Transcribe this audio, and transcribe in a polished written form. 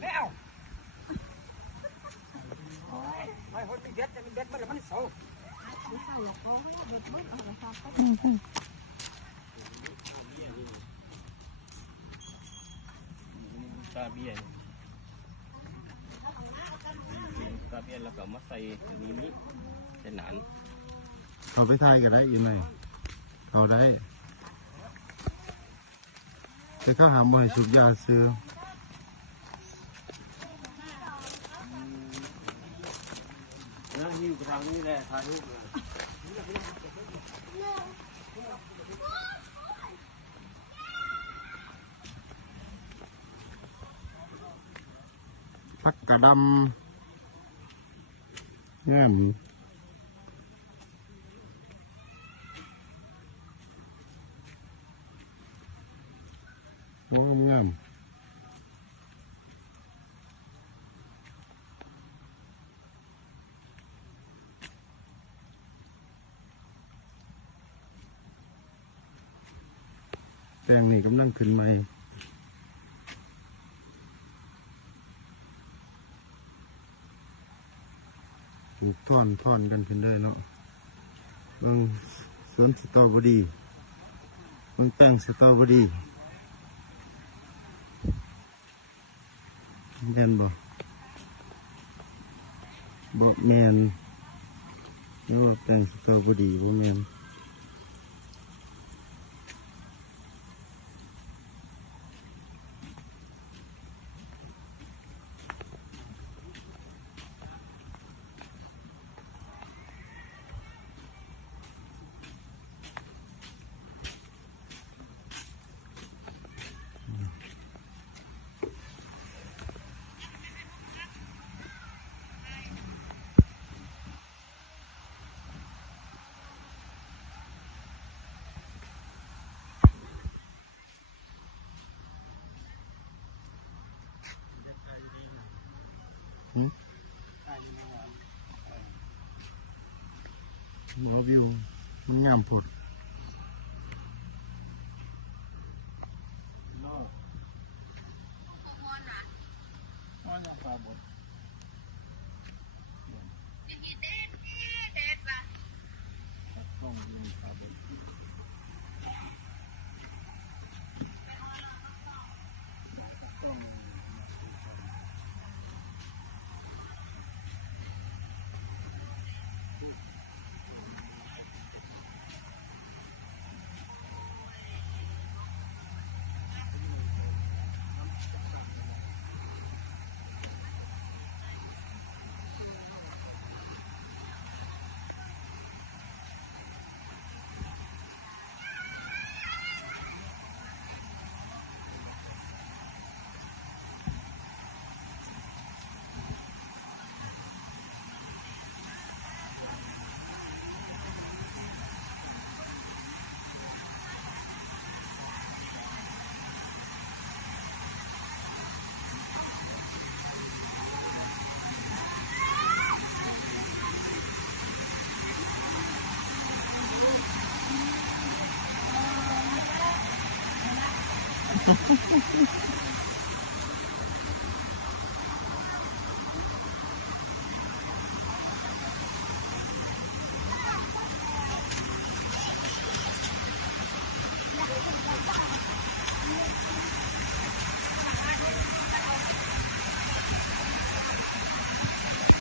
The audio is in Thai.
ไม่เอาไม่คนติดเด็ดจะมีเด็ดมันแล้วมันโซ่กาเบียนแล้วก็มาใส่นี้ใส่หนานเขาไปทายกันได้อีกไหมเขาได้แต่ข้าหาบ่อยสุดยาซื้อแล้วนี่ทางนี้แหละทางนี้ผักกระดำงามโอ้งามแตงนี่กำลังขึ้นใหม่ท่อนกันขึ้นได้เนาะสวนสตรอเบอรี่มันแป้งสตรอเบอรี่แมนบ่แมนเนาะแป้งสตรอเบอรี่บ่แมนหัววิวงามผด